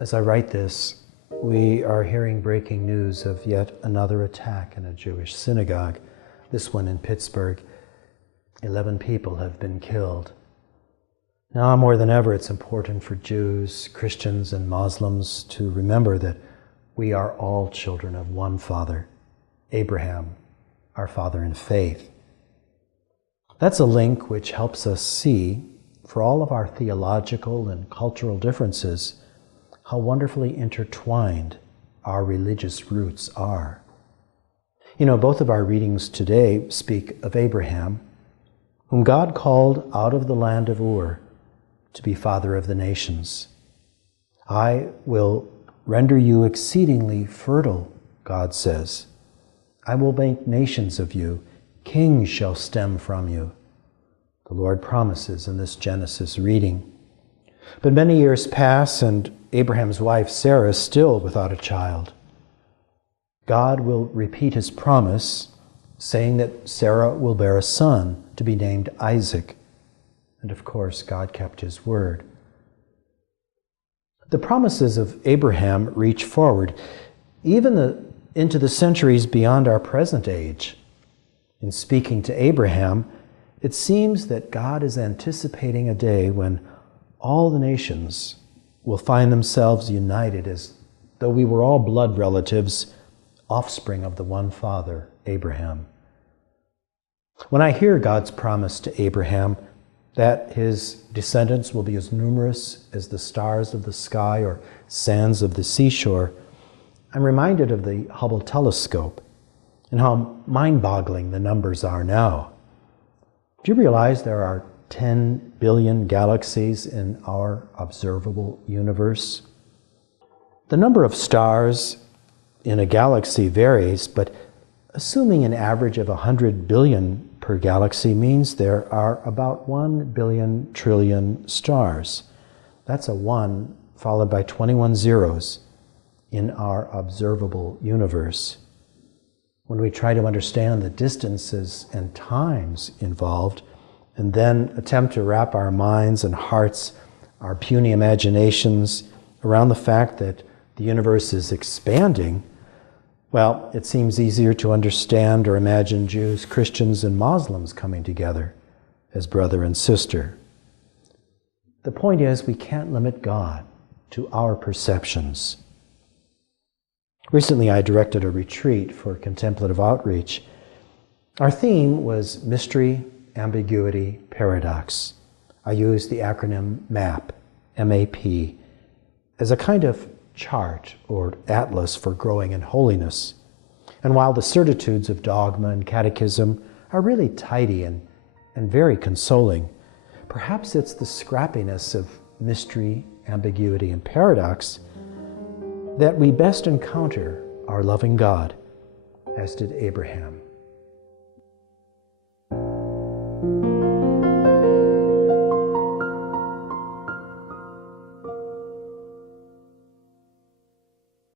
As I write this, we are hearing breaking news of yet another attack in a Jewish synagogue, this one in Pittsburgh. 11 people have been killed. Now more than ever, it's important for Jews, Christians, and Muslims to remember that we are all children of one Father, Abraham, our father in faith. That's a link which helps us see, for all of our theological and cultural differences, how wonderfully intertwined our religious roots are. You know, both of our readings today speak of Abraham, whom God called out of the land of Ur to be father of the nations. I will render you exceedingly fertile, God says. I will make nations of you. Kings shall stem from you. The Lord promises in this Genesis reading. But many years pass, and Abraham's wife Sarah is still without a child. God will repeat his promise, saying that Sarah will bear a son to be named Isaac. And of course, God kept his word. The promises of Abraham reach forward, even into the centuries beyond our present age. In speaking to Abraham, it seems that God is anticipating a day when all the nations will find themselves united as though we were all blood relatives, offspring of the one Father, Abraham. When I hear God's promise to Abraham that his descendants will be as numerous as the stars of the sky or sands of the seashore, I'm reminded of the Hubble telescope and how mind-boggling the numbers are now. Do you realize there are 10 billion galaxies in our observable universe? The number of stars in a galaxy varies, but assuming an average of 100 billion per galaxy means there are about 1 billion trillion stars. That's a 1 followed by 21 zeros in our observable universe. When we try to understand the distances and times involved, and then attempt to wrap our minds and hearts, our puny imaginations, around the fact that the universe is expanding, well, it seems easier to understand or imagine Jews, Christians, and Muslims coming together as brother and sister. The point is, we can't limit God to our perceptions. Recently, I directed a retreat for contemplative outreach. Our theme was mystery, ambiguity, paradox. I used the acronym MAP, M-A-P, as a kind of chart or atlas for growing in holiness. And while the certitudes of dogma and catechism are really tidy and very consoling, perhaps it's the scrappiness of mystery, ambiguity, and paradox that we best encounter our loving God, as did Abraham.